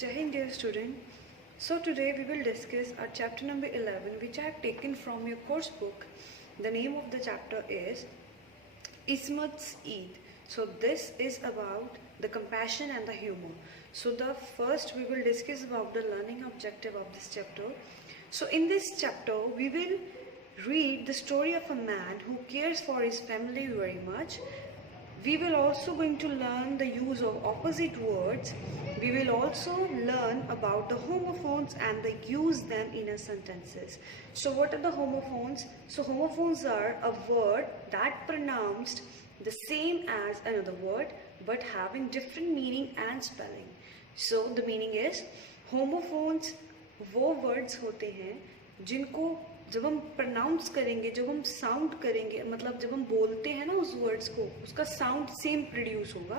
Jai Hind, dear student. So today we will discuss our chapter number 11, which I have taken from your course book. The name of the chapter is Ismat's Eid. So this is about the compassion and the humor. So the first we will discuss about the learning objective of this chapter. So in this chapter we will read the story of a man who cares for his family very much. We will also going to learn the use of opposite words. We will also learn about the homophones and the use them in a sentences. So what are the homophones? So homophones are a word that pronounced the same as another word but having different meaning and spelling. So the meaning is homophones वो words होते हैं जिनको जब हम pronounce करेंगे, जब हम sound करेंगे, मतलब जब हम बोलते हैं ना उस वर्ड्स को, उसका साउंड सेम प्रोड्यूस होगा,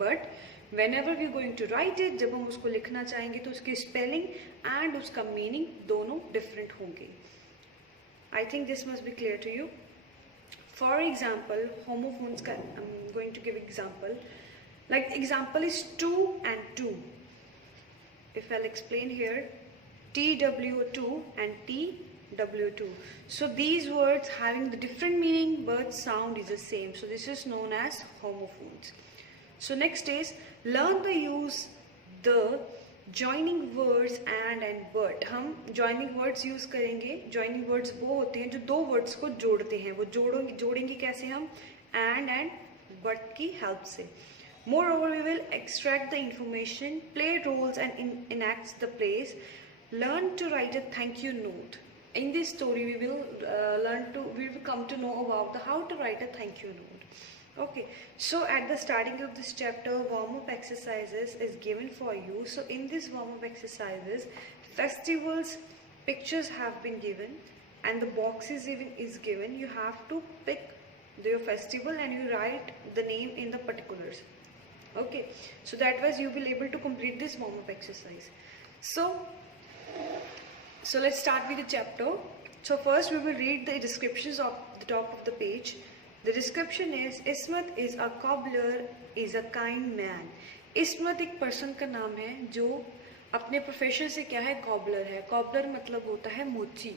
but whenever we going to write it, जब हम उसको लिखना चाहेंगे तो उसकी स्पेलिंग एंड उसका मीनिंग दोनों डिफरेंट होंगे. I think this must be clear to you. For example homophones का I am going to give example. Like example is to and two. If I explain here TW2 and TW2. So these words having the different meaning but sound is the same. So this is known as homophones. So next is learn the use the joining words and but. हम joining words use करेंगे. Joining words वो होते हैं जो दो words को जोड़ते हैं. वो जोड़ेंगे कैसे हम? And but की help से. Moreover, we will extract the information, play roles and enact the plays. Learn to write a thank you note. In this story we will come to know about how to write a thank you note. Okay, so at the starting of this chapter warm up exercises is given for you. So in this warm up exercises festivals pictures have been given and the boxes even is given. You have to pick your festival and you write the name in the particulars. Okay, so that was you will be able to complete this warm up exercise. So let's start with the chapter. So first we will read the descriptions of the top of the page. The description is Ismat is a cobbler, is a kind man. Ismat एक person का नाम है जो अपने profession से क्या है, cobbler है. कॉबलर मतलब होता है मोची,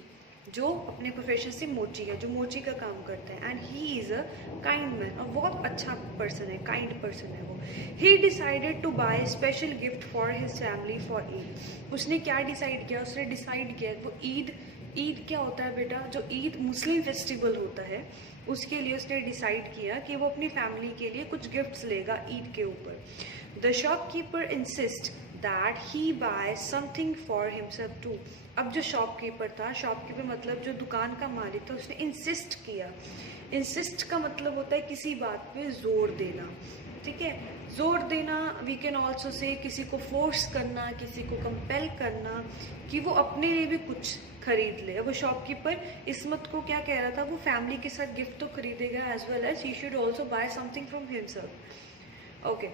जो अपने प्रोफेशन से मोची है, जो मोची का काम करता है. And he is a kind man, और बहुत अच्छा पर्सन है, काइंड पर्सन है वो. He decided to buy special gift for his family for Eid. उसने क्या डिसाइड किया? उसने डिसाइड किया वो ईद क्या होता है बेटा, जो ईद मुस्लिम फेस्टिवल होता है उसके लिए उसने डिसाइड किया कि वो अपनी फैमिली के लिए कुछ गिफ्ट्स लेगा ईद के ऊपर. The shopkeeper insist that he buy something for himself too. अब जो शॉपकीपर था, शॉपकीपर मतलब जो दुकान का मालिक था, उसने इंसिस्ट किया. इंसिस्ट का मतलब होता है किसी बात पे जोर देना. ठीक है, जोर देना. वी कैन ऑल्सो से किसी को फोर्स करना, किसी को कंपेल करना कि वो अपने लिए भी कुछ खरीद ले. वो शॉपकीपर इसमत को क्या कह रहा था, वो फैमिली के साथ गिफ्ट तो खरीदेगा as well as he should also buy something from himself. Okay,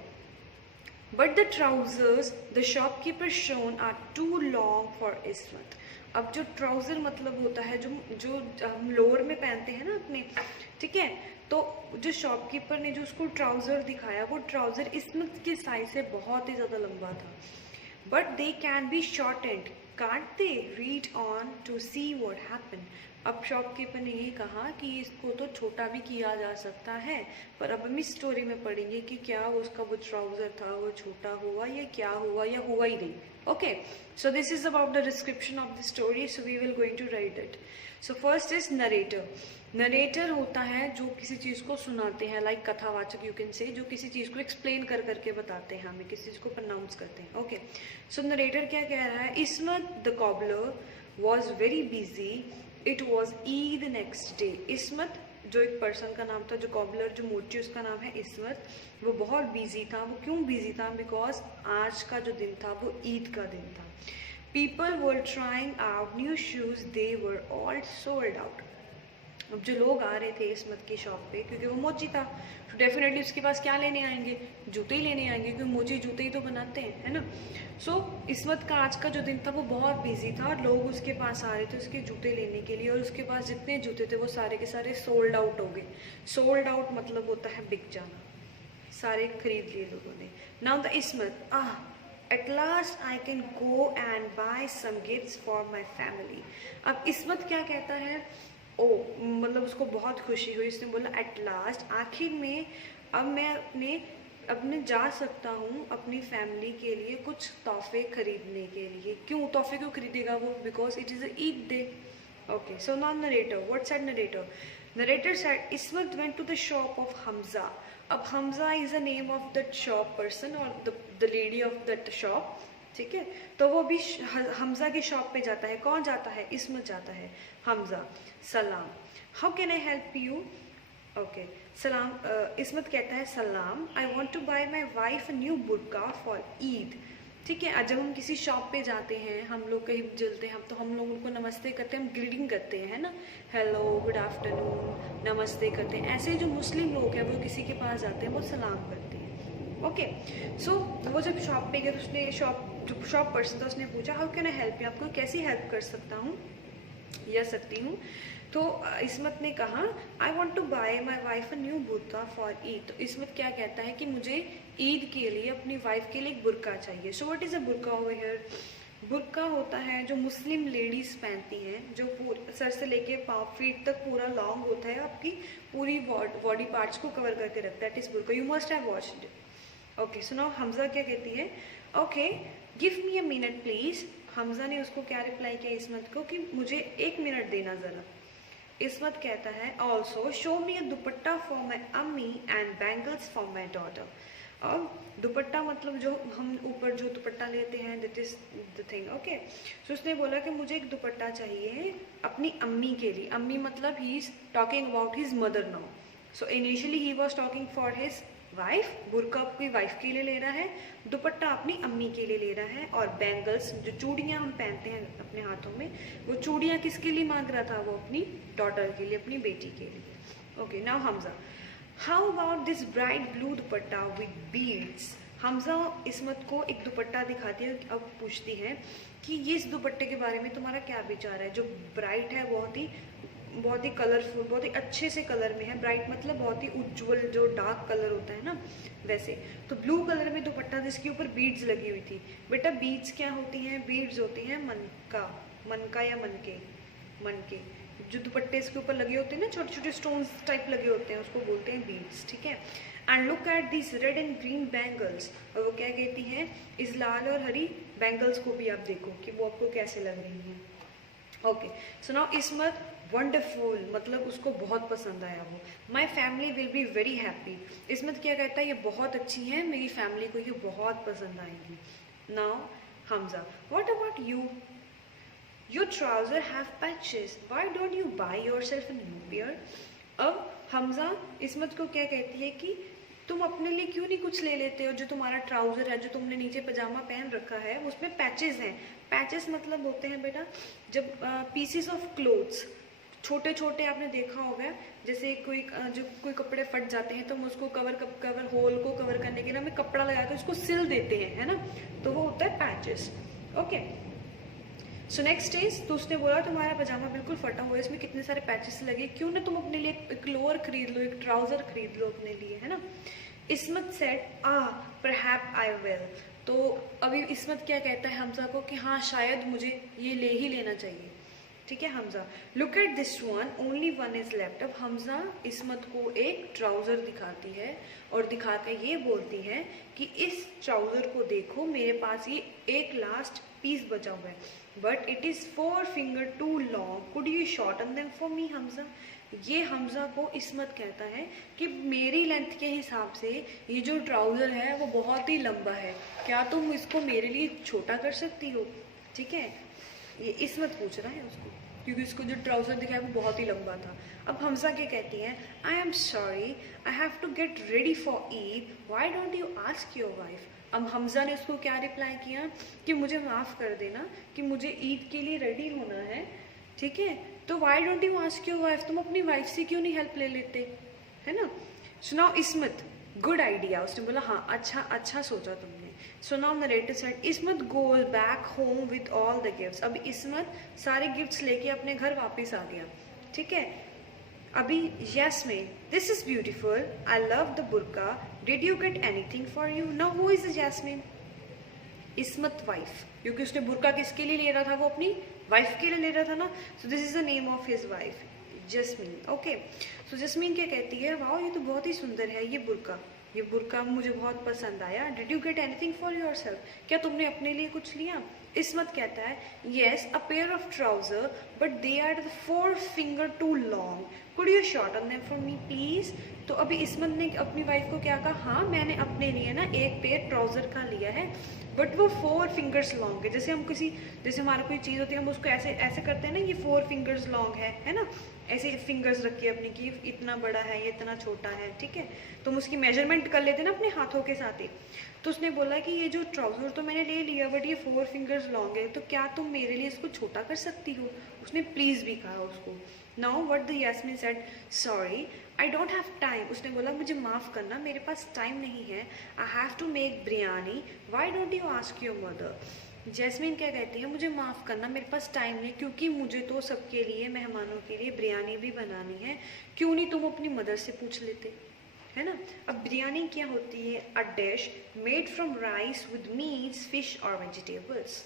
but the trousers the shopkeeper shown are too long for Ismat. अब जो ट्राउजर मतलब होता है जो हम लोअर में पहनते हैं ना अपने, ठीक है, तो जो शॉपकीपर ने जो उसको ट्राउजर दिखाया वो ट्राउजर इसमत के साइज से बहुत ही ज़्यादा लंबा था. But they can be shortened, can't they read on to see what happen. अब शॉपकीपर ने ये कहा कि इसको तो छोटा भी किया जा सकता है, पर अब हम इस स्टोरी में पढ़ेंगे कि क्या उसका वो ट्राउजर था वो छोटा हुआ या क्या हुआ या हुआ ही नहीं. Okay, so this is about the description of the story. So we will going to write it. So first is narrator. Narrator होता है जो किसी चीज़ को सुनाते हैं, लाइक कथावाचक यू कैन से, जो किसी चीज़ को एक्सप्लेन कर करके बताते हैं, हमें किसी चीज़ को प्रोनाउंस करते हैं. ओके, सो नरेटर क्या कह रहा है? Ismat the cobbler was very busy. It was Eid next day. Ismat जो एक पर्सन का नाम था, जो कॉबलर जो मोची उसका नाम है इसमत, वो बहुत बिजी था. वो क्यों बिजी था? बिकॉज आज का जो दिन था वो ईद का दिन था. People were trying out new shoes, they were all sold out. अब जो लोग आ रहे थे इसमत की शॉप पे, क्योंकि वो मोची था, तो डेफिनेटली उसके पास क्या लेने आएंगे? जूते ही लेने आएंगे, क्योंकि मोची जूते ही तो बनाते हैं, है ना. सो इसमत का आज का जो दिन था वो बहुत बिजी था और लोग उसके पास आ रहे थे उसके जूते लेने के लिए, और उसके पास जितने जूते थे वो सारे के सारे सोल्ड आउट हो गए. सोल्ड आउट मतलब होता है बिक जाना, सारे खरीद लिए लोगों ने. Now the Ismat At last I can go and buy some gifts for my family. अब इसमत क्या कहता है, ओ मतलब उसको बहुत खुशी हुई, उसने बोला एट लास्ट, आखिर में अब मैं अपने जा सकता हूँ अपनी फैमिली के लिए कुछ तोहफे खरीदने के लिए। क्यों तोहफे क्यों खरीदेगा वो? Because it is a Eid day. Okay, so now narrator, what said narrator? Narrator said Ismat went to the shop of Hamza. अब Hamza is the name of that shop person or the lady of that shop, ठीक है? तो वो भी हमजा की shop पे जाता है। कौन जाता है? इसमत जाता है। हमजा, सलाम, how can I help you? Okay, सलाम, इसमत कहता है सलाम, I want to buy my wife new burqa for Eid. ठीक है, जब हम किसी शॉप पे जाते हैं, हम लोग कहीं चलते हैं, तो हम लोग उनको नमस्ते करते हैं, हम ग्रीटिंग करते हैं, है ना, हेलो, गुड आफ्टरनून, नमस्ते करते हैं। ऐसे जो मुस्लिम लोग हैं वो किसी के पास जाते हैं, वो सलाम करते हैं। ओके, सो वो जब शॉप पे गया तो उसने शॉप पर्सन था, उसने पूछा how can I help you, आपको कैसी हेल्प कर सकता हूँ या सकती हूँ? तो इसमत ने कहा I want to buy my wife a new burqa for Eid. तो इसमत क्या कहता है कि मुझे ईद के लिए अपनी वाइफ के लिए एक बुर्का चाहिए। So what is a burqa over here? बुर्का होता है जो मुस्लिम लेडीज़ पहनती हैं, जो सर से लेके पाँव फीट तक पूरा लॉन्ग होता है, आपकी पूरी बॉडी पार्ट्स को कवर करके रखता है। It is burqa, you must have watched it. Okay, so now Hamza क्या कहती है? Okay, give me a minute please. Hamza ने उसको क्या रिप्लाई किया इसमत को कि मुझे 1 मिनट देना ज़रा। इसमत कहता है also show me a dupatta for my ammi and bangles for my daughter. अब दुपट्टा मतलब जो हम ऊपर जो दुपट्टा लेते हैं, that is the thing. Okay, so उसने बोला कि मुझे एक दुपट्टा चाहिए अपनी अम्मी के लिए। अम्मी मतलब he is talking about his mother now. So initially he was talking for his wife, बुर्का अपनी वाइफ के लिए ले रहा है, दुपट्टा अपनी अम्मी के लिए ले रहा है, और बैंगल्स जो चूड़ियाँ हम पहनते हैं अपने हाथों में, वो चूड़ियाँ किसके लिए मांग रहा था? वो अपनी डॉटर के लिए, अपनी बेटी के लिए। Okay, now Hamza, how about this bright blue dupatta with beads. Hamza Ismat को एक दुपट्टा दिखाती है, अब पूछती है कि ये इस दुपट्टे के बारे में तुम्हारा क्या विचार है? जो ब्राइट है, बहुत ही कलरफुल, बहुत ही अच्छे से कलर में है। ब्राइट मतलब बहुत ही उज्जवल, जो डार्क कलर होता है ना, वैसे। तो ब्लू कलर में दुपट्टा जिसके ऊपर बीड्स लगी हुई थी। बेटा बीड्स क्या होती हैं? बीड्स होती हैं मनका या मनके जो दुपट्टे इसके ऊपर लगे होते हैं ना, छोटे छोटे स्टोन्स टाइप लगे होते हैं, उसको बोलते हैं बीड्स। ठीक है, and look at this red and green bangles. और वो क्या कहती हैं? इस लाल और हरी बैंगल्स को भी आप देखो कि वो आपको कैसे लग रही हैं। Okay, so now Ismat, wonderful मतलब उसको बहुत पसंद आया वो। My family will be very happy. Ismat क्या कहता है? ये बहुत अच्छी है, मेरी फैमिली को ये बहुत पसंद आएंगी। Now Hamza, what about you? Your trouser have patches, why don't you by yourself a new pair? अब हमजा इसमत को क्या कहती है कि तुम अपने लिए क्यों नहीं कुछ ले लेते हो? जो तुम्हारा ट्राउजर है, जो तुमने नीचे पजामा पहन रखा है, उसमें पैचेस हैं। पैचेस मतलब होते हैं बेटा जब पीसेस ऑफ क्लोथ्स, छोटे छोटे, आपने देखा होगा, जैसे कोई कपड़े फट जाते हैं तो हम उसको कवर होल को कवर करने के लिए हमें कपड़ा लगा के उसको सिल देते हैं, है ना, तो वो होता है patches. Okay, so next is, तो उसने बोला तुम्हारा पजामा बिल्कुल फटा हुआ है, इसमें कितने सारे पैचेस लगे, क्यों ना तुम अपने लिए एक लोअर खरीद लो, एक ट्राउजर खरीद लो अपने लिए, है ना। Ismat said perhaps I will. तो अभी इसमत क्या कहता है हमजा को कि हाँ शायद मुझे ये ले ही लेना चाहिए। ठीक है, Hamza, look at this one, only one is left. अब हमजा इसमत को एक ट्राउजर दिखाती है और दिखा के ये बोलती है कि इस ट्राउजर को देखो, मेरे पास ये एक लास्ट पीस बचा हुआ है, but it is 4 finger too long, could you shorten them for me Hamza. ये हमजा को इसमत कहता है कि मेरी लेंथ के हिसाब से ये जो ट्राउजर है वो बहुत ही लंबा है, क्या तुम इसको मेरे लिए छोटा कर सकती हो? ठीक है, ये इसमत पूछ रहा है उसको, क्योंकि उसको जो ट्राउजर दिखा है वो बहुत ही लंबा था। अब हमजा क्या कहती है? I am sorry, I have to get ready for Eid, why don't you ask your wife. अब हमजा ने उसको क्या रिप्लाई किया कि मुझे माफ़ कर देना कि मुझे ईद के लिए रेडी होना है, ठीक है, तो why don't you ask your wife, तुम अपनी वाइफ से क्यों नहीं हेल्प ले लेते, है ना। So now Ismat, good idea, उसने बोला हाँ अच्छा सोचा तुमने। So now narrator said Ismat goes back home with all the gifts. अब इसमत सारे गिफ्ट्स लेके अपने घर वापस आ गया। ठीक है, अभी Yasmin, this is beautiful, I love the burqa, did you get anything for you? Now who is Yasmin? Ismat wife, क्योंकि उसने बुर्का किसके लिए ले रहा था, वो अपनी वाइफ के लिए ले रहा था ना. सो this is the name of his wife, jasmine. Okay, so jasmine क्या कहती है, वाओ ये तो बहुत ही सुंदर है ये बुर्का मुझे बहुत पसंद आया. Did you get anything for yourself, क्या तुमने अपने लिए कुछ लिया. इस्मत कहता है, yes a pair of trouser but they are the 4 finger too long, could you shorten them for me please. तो अभी इस्मत ने अपनी वाइफ को क्या कहा, हाँ मैंने अपने लिए ना एक पेयर ट्राउजर का लिया है बट वो 4 फिंगर्स लॉन्ग है. जैसे हमारा कोई चीज़ होती है, हम उसको ऐसे ऐसे करते हैं ना, ये 4 फिंगर्स लॉन्ग है ना, ऐसे फिंगर्स रखिए अपनी कि इतना बड़ा है ये इतना छोटा है, ठीक है. तो हम उसकी मेजरमेंट कर लेते हैं ना अपने हाथों के साथ ही. तो उसने बोला कि ये जो ट्राउजर तो मैंने ले लिया बट ये 4 फिंगर्स लॉन्ग है, तो क्या तुम मेरे लिए इसको छोटा कर सकती हो. उसने प्लीज़ भी कहा उसको. Now what the Yasmin said, sorry I don't have time. उसने बोला मुझे माफ़ करना, मेरे पास टाइम नहीं है. I have to make biryani, why don't you ask your mother. Jasmine क्या कहती है, मुझे माफ़ करना मेरे पास टाइम नहीं, क्योंकि मुझे तो सबके लिए, मेहमानों के लिए बिरयानी भी बनानी है. क्यों नहीं तुम अपनी मदर से पूछ लेते, है ना. अब बिरयानी क्या होती है, अ dish made from rice with meets, fish और वेजिटेबल्स.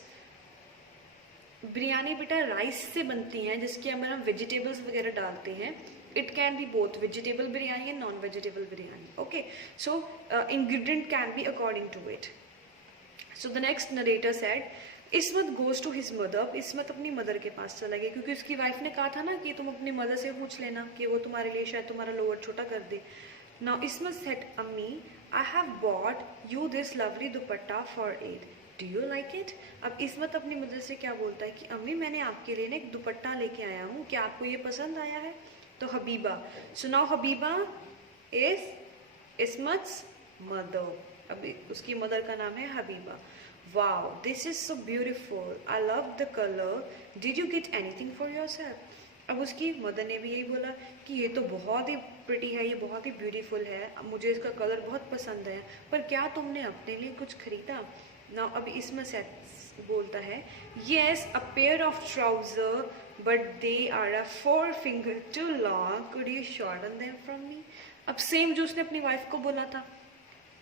बिरयानी बेटा राइस से बनती है जिसके अंदर हम वेजिटेबल्स वगैरह डालते हैं. It can be both vegetable biryani and non vegetable biryani. Okay, so ingredient can be according to it. So the next narrator said, Ismat goes to his mother. Ismat अपनी मदर के पास चला गया, क्योंकि उसकी वाइफ ने कहा था ना कि तुम अपनी मदर से पूछ लेना कि वो तुम्हारे लिए शायद तुम्हारा लोअर छोटा कर दे. नाउ इस्मत सेड, अम्मी आई have bought you this lovely dupatta for Eid, do you like it. अब इस्मत अपनी मदर से क्या बोलता है कि अम्मी मैंने आपके लिए एक दुपट्टा लेके आया हूँ, क्या आपको ये पसंद आया है. तो Habiba, so now Habiba is Ismat's mother. अभी उसकी मदर का नाम है Habiba. Wow this is so beautiful, I love the colour, did you get anything for yourself. अब उसकी मदर ने भी यही बोला कि ये तो बहुत ही प्रिटी है, ये बहुत ही ब्यूटीफुल है, मुझे इसका कलर बहुत पसंद है, पर क्या तुमने अपने लिए कुछ खरीदा. नाउ अभी इसमें से बोलता है, yes a pair of trouser but they are a 4 finger too long, could you shorten them from me. अब सेम जो उसने अपनी वाइफ को बोला था,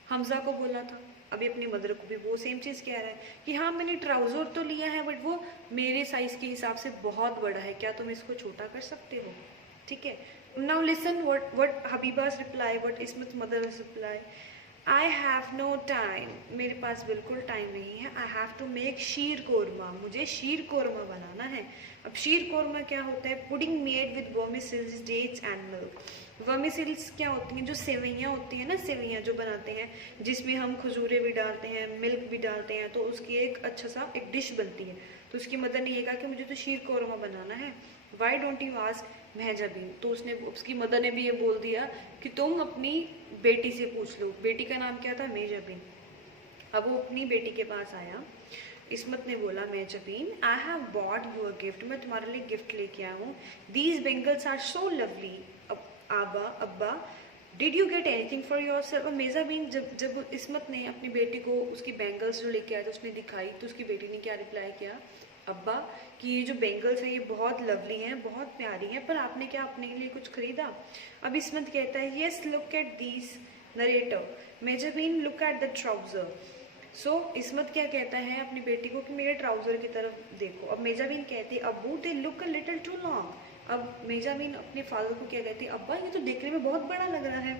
हमजा को बोला था, अभी अपनी मदर को भी वो सेम चीज़ कह रहा है कि हाँ मैंने ट्राउज़र तो लिया है बट वो मेरे साइज़ के हिसाब से बहुत बड़ा है, क्या तुम इसको छोटा कर सकते हो. ठीक है. Now listen what Habiba's reply, what Ismat mother's reply. I have no time, मेरे पास बिल्कुल टाइम नहीं है. I have to make sheer korma, मुझे शीर कोरमा बनाना है. अब शीर कोरमा क्या होता है, pudding made with vermicelli, dates and milk. Vermicelli क्या होती हैं, जो सेवइयाँ होती हैं ना, सेवइयाँ जो बनाते हैं जिसमें हम खजूरें भी डालते हैं, मिल्क भी डालते हैं, तो उसकी एक अच्छा सा एक डिश बनती है. तो उसकी मदर ने ये कहा कि मुझे तो शीर कोरमा बनाना है. Why don't you ask Mehjabeen. तो उसकी मदर ने भी ये बोल दिया कि तुम अपनी बेटी से पूछ लो. बेटी का नाम क्या था, मेहजाबीन. अब वो अपनी बेटी के पास आया. इस्मत ने बोला, Mehjabeen I have bought you a gift, मैं तुम्हारे लिए गिफ्ट लेके आया हूँ. These bangles are so lovely. Abba did you get anything for yourself. और मेहजाबीन जब इस्मत ने अपनी बेटी को उसकी बेंगल्स जो लेके आया था उसने दिखाई, तो उसकी बेटी ने क्या रिप्लाई किया, अब्बा कि ये जो बेंगल्स हैं ये बहुत लवली हैं, बहुत प्यारी हैं, पर आपने क्या अपने लिए कुछ खरीदा. अब इस्मत कहता है, yes look at these. Narrator, Mehjabeen look at the trouser. So Ismat क्या कहता है अपनी बेटी को कि मेरे ट्राउजर की तरफ देखो. अब मेहजाबीन कहती है, अब्बू they look a little too long. अब मेहजाबीन अपने फादर को क्या कहती है, अब्बा ये तो देखने में बहुत बड़ा लग रहा है.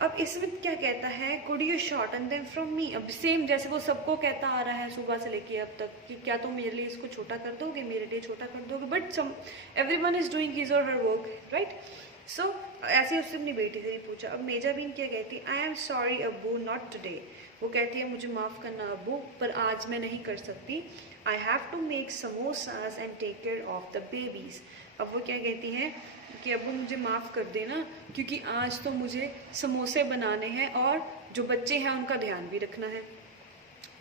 अब इस्मत क्या कहता है, could you shorten them from me. अब सेम जैसे वो सबको कहता आ रहा है सुबह से लेके अब तक कि क्या तुम मेरे लिए इसको छोटा कर दोगे, मेरे लिए छोटा कर दोगे, but some everyone is doing his और हर वर्क, राइट. सो ऐसे उससे अपनी बेटी से भी पूछा. अब मेहजाबीन क्या कहती, आई एम सॉरी अब्बू नॉट टुडे. वो कहती है, मुझे माफ़ करना अब्बू, पर आज मैं नहीं कर सकती. I have to make samosas and take care of the babies. अब वो क्या कहती हैं कि अब्बू मुझे माफ़ कर देना, क्योंकि आज तो मुझे समोसे बनाने हैं और जो बच्चे हैं उनका ध्यान भी रखना है.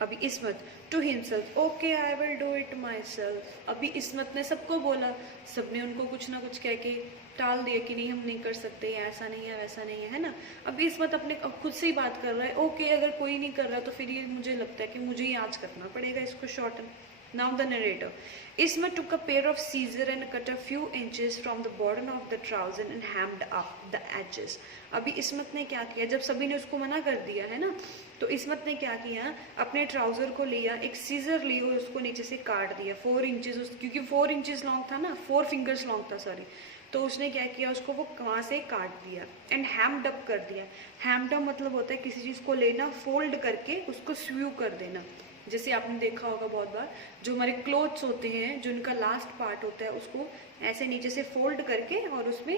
अभी Ismat to himself, okay I will do it myself. अभी इस्मत ने सबको बोला, सबने उनको कुछ ना कुछ कह के टाल दिया कि नहीं हम नहीं कर सकते, ऐसा नहीं है वैसा नहीं है ना. अभी इस्मत अपने अब खुद से ही बात कर रहा है, ओके अगर कोई नहीं कर रहा तो फिर ये मुझे लगता है कि मुझे ही आज करना पड़ेगा इसको shorten. Now the narrator. Ismat took a pair of scissors and cut a few inches from the bottom of the trouser and hemmed up the edges. अभी इसमत ने क्या किया, जब सभी ने उसको मना कर दिया है ना, तो इसमत ने क्या किया, अपने ट्राउजर को लिया, एक सीजर ली और उसको नीचे से काट दिया 4 इंचेस, क्योंकि 4 इंचेस लॉन्ग था ना, 4 फिंगर्स लॉन्ग था सॉरी, तो उसने क्या किया, उसको वो वहाँ से काट दिया एंड हैम्ड अप कर दिया। हैम्ड अप मतलब होता है किसी चीज़ को लेना, फोल्ड करके उसको स्व्यू कर देना। जैसे आपने देखा होगा बहुत बार, जो हमारे क्लोथ्स होते हैं, जो उनका लास्ट पार्ट होता है, उसको ऐसे नीचे से फोल्ड करके और उसमें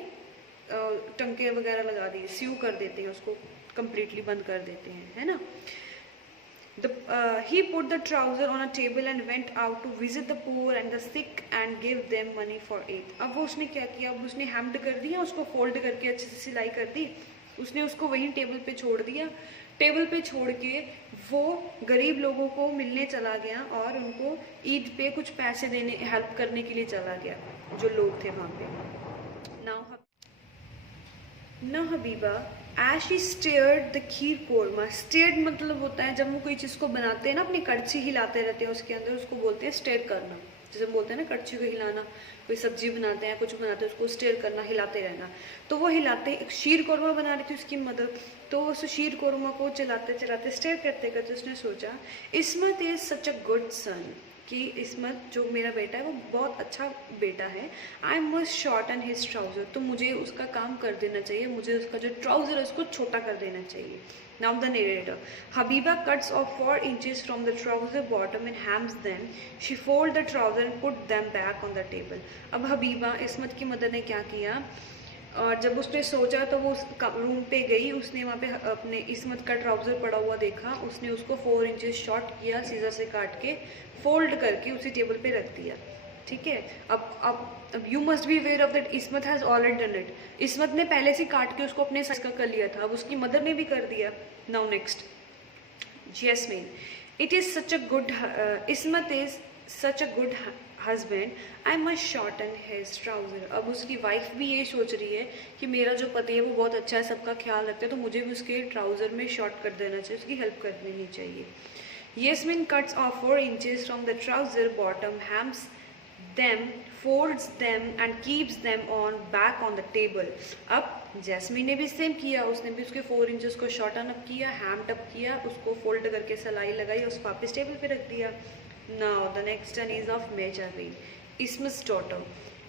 टंके वगैरह लगा दिए, स्यू कर देते हैं, उसको कंप्लीटली बंद कर देते हैं, है ना। He put the trouser on a table and went out to visit the poor and the sick and give them money for it. अब वो उसने क्या किया, अब उसने हेम्ड कर दिया, उसको फोल्ड करके अच्छे से सिलाई कर दी, उसने उसको वहीं टेबल पे छोड़ दिया। टेबल पे छोड़ के वो गरीब लोगों को मिलने चला गया और उनको ईद पे कुछ पैसे देने, हेल्प करने के लिए चला गया, जो लोग थे वहाँ पे। Now Habiba as she stirred the kheer korma, stared मतलब होता है जब वो कोई चीज़ को बनाते हैं ना, अपनी कड़छी हिलाते रहते हैं उसके अंदर, उसको बोलते हैं स्टेयर करना। जैसे बोलते हैं ना कड़छी को हिलाना, कोई सब्जी बनाते हैं, कुछ बनाते हैं, उसको स्टेयर करना, हिलाते रहना। तो वो हिलाते, एक शीर कोरमा बना रही थी उसकी मदर, तो उस शीर कोरमा को चलाते चलाते स्टेयर करते करते उसने सोचा, Ismat is such a good son, कि इसमत जो मेरा बेटा है वो बहुत अच्छा बेटा है। I must shorten his trouser, तो मुझे उसका काम कर देना चाहिए, मुझे उसका जो ट्राउज़र है उसको छोटा कर देना चाहिए। Now the narrator. Habiba cuts off 4 inches from the trouser bottom and hems them. She folds the trouser and put them back on the table. अब हबीबा, इसमत की मदर ने क्या किया, और जब उसने सोचा तो वो उस रूम पे गई, उसने वहाँ पे अपने इसमत का ट्राउज़र पड़ा हुआ देखा, उसने उसको 4 इंचेस शॉर्ट किया, सीजर से काट के फोल्ड करके उसी टेबल पे रख दिया। ठीक है, अब you must be aware of that Ismat has already done it. Ismat ने पहले से काट के उसको अपने साइज का कर लिया था, अब उसकी मदर ने भी कर दिया। Now next, jasmine, it is such a good, Ismat is such a good husband, I must shorten his trouser. अब उसकी वाइफ भी ये सोच रही है कि मेरा जो पति है वो बहुत अच्छा है, सबका ख्याल रखता है, तो मुझे भी उसके ट्राउज़र में शॉर्ट कर देना चाहिए, उसकी हेल्प कर देनी चाहिए। Yasmin cuts off 4 inches from the trouser bottom, hems them, folds them and keeps them on back on the table. अब जैस्मीन ने भी सेम किया, उसने भी उसके 4 इंचेस को शॉर्टन अप किया, हैम्ड अप किया, उसको फोल्ड करके सिलाई लगाई, उसको वापस टेबल पे रख दिया। Now the next turn is of Mehjabeen, Ismat daughter.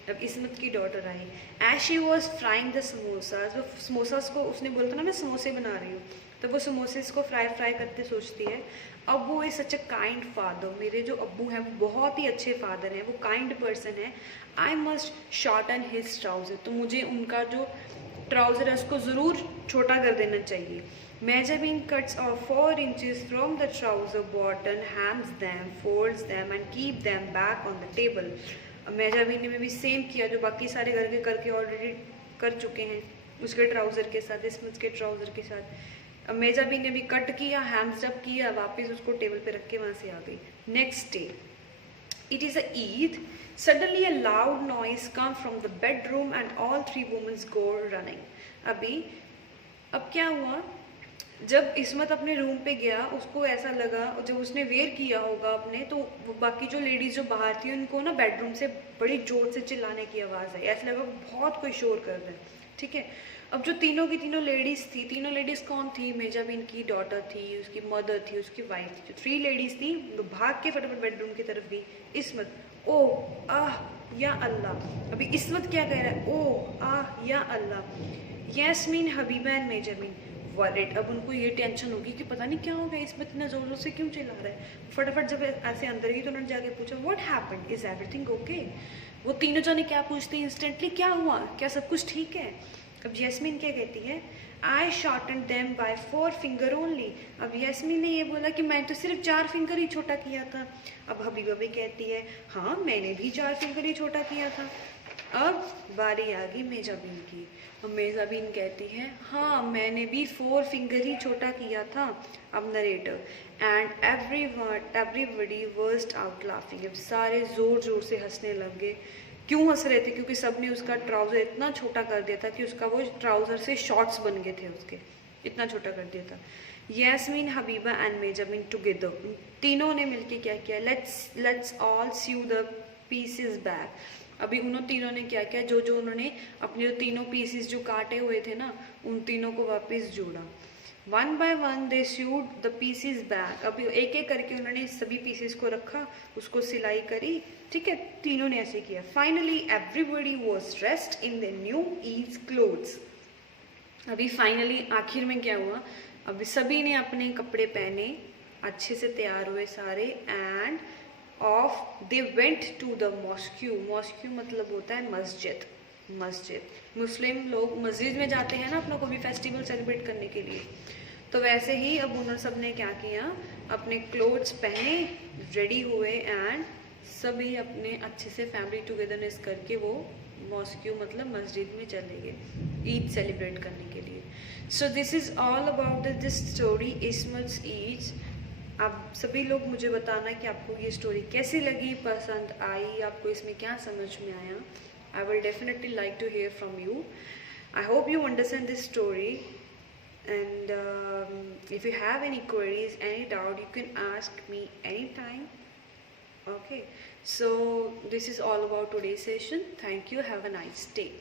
अब इसमत की डॉटर आई, as she was frying the samosas, वो समोसाज को उसने बोला था ना मैं समोसे बना रही हूँ, तो वो समोसेस को फ्राई करते सोचती है। अब वो is such a kind father, मेरे जो अब्बू हैं वो बहुत ही अच्छे फादर हैं, वो काइंड पर्सन है। I must shorten his trouser, तो मुझे उनका जो ट्राउज़र है उसको ज़रूर छोटा कर देना चाहिए। Mehjabeen cuts off 4 inches from the trouser bottom, hems them, folds them and keep them back on the table. Mehjabeen ने भी सेम किया जो बाकी सारे घर के करके ऑलरेडी कर चुके हैं, उसके ट्राउज़र के साथ, इसमत के ट्राउज़र के साथ। अब मेजाबीन ने भी कट किया, हैम्स अप किया, वापस उसको टेबल पे रख के वहाँ से आ गई। Next day, it is a Eid, suddenly a loud noise come from the bedroom and all 3 womens go running. अब क्या हुआ, जब इसमत अपने रूम पे गया, उसको ऐसा लगा, जब उसने वेयर किया होगा अपने, तो बाकी जो लेडीज़ जो बाहर थी उनको ना बेडरूम से बड़ी जोर से चिल्लाने की आवाज़ आई, ऐसा लगा बहुत कोई शोर कर रहा है। ठीक है, अब जो तीनों की तीनों लेडीज़ थी, तीनों लेडीज़ कौन थी, मेजाबीन की डॉटर थी, उसकी मदर थी, उसकी वाइफ थी, जो 3 लेडीज़ थी वो भाग के फटाफट बेडरूम की तरफ गई। इसमत, ओ आह या अल्लाह। अभी इसमत क्या कह रहा है, ओ आह या अल्लाह। यास्मीन, हबीबा एंड मेजाबीन वॉलेट, अब उनको ये टेंशन होगी कि पता नहीं क्या हो गया, इसमें इतना जोर जोर से क्यों चिल्ला रहा है। फटाफट जब ऐसे अंदर गई तो उन्होंने जाके पूछा, what happened, is everything okay. वो तीनों जाने क्या पूछते हैं इंस्टेंटली, क्या हुआ, क्या सब कुछ ठीक है। अब यस्मीन क्या कहती है, I shorten them by 4 finger only. अब यस्मीन ने ये बोला कि मैं तो सिर्फ 4 फिंगर ही छोटा किया था। अब हबीबा भी कहती है, हाँ मैंने भी 4 फिंगर ही छोटा किया था। अब बारी आ गई मेजाबीन की। अब मेजाबीन कहती है, हाँ मैंने भी 4 फिंगर ही छोटा किया था। अब narrator, and everybody worst out laughing. अब सारे ज़ोर ज़ोर से हंसने लग गए। क्यों हंस रहे थे, क्योंकि सब ने उसका ट्राउज़र इतना छोटा कर दिया था कि उसका वो ट्राउज़र से शॉर्ट्स बन गए थे, उसके इतना छोटा कर दिया था। यास्मीन, हबीबा एंड मेजामिन टुगेदर, तीनों ने मिलके क्या किया, let's all sew the pieces back. अभी उन तीनों ने क्या किया, जो उन्होंने अपने जो तीनों पीसेस जो काटे हुए थे ना, उन तीनों को वापस जोड़ा। One by one they sued the pieces back. अभी एक एक करके उन्होंने सभी पीसेस को रखा, उसको सिलाई करी, ठीक है, तीनों ने ऐसे किया। Finally everybody was dressed in the new Eid clothes. अभी फाइनली आखिर में क्या हुआ, अभी सभी ने अपने कपड़े पहने, अच्छे से तैयार हुए सारे, and off they went to the mosque. Mosque मतलब होता है मस्जिद। मस्जिद मुस्लिम लोग मस्जिद में जाते हैं ना अपना कोई भी फेस्टिवल सेलिब्रेट करने के लिए, तो वैसे ही अब उन्होंने सब ने क्या किया, अपने क्लोथ्स पहने, रेडी हुए, एंड सभी अपने अच्छे से फैमिली टुगेदरनेस करके वो मॉस्क्यू मतलब मस्जिद में चले गए ईद सेलिब्रेट करने के लिए। So this is all about this story Ismat's Eid. आप सभी लोग मुझे बताना कि आपको ये स्टोरी कैसी लगी, पसंद आई, आपको इसमें क्या समझ में आया। I will definitely like to hear from you. I hope you understand this story, and if you have any queries, any doubt, you can ask me anytime. Okay, so this is all about today's session. Thank you. Have a nice day.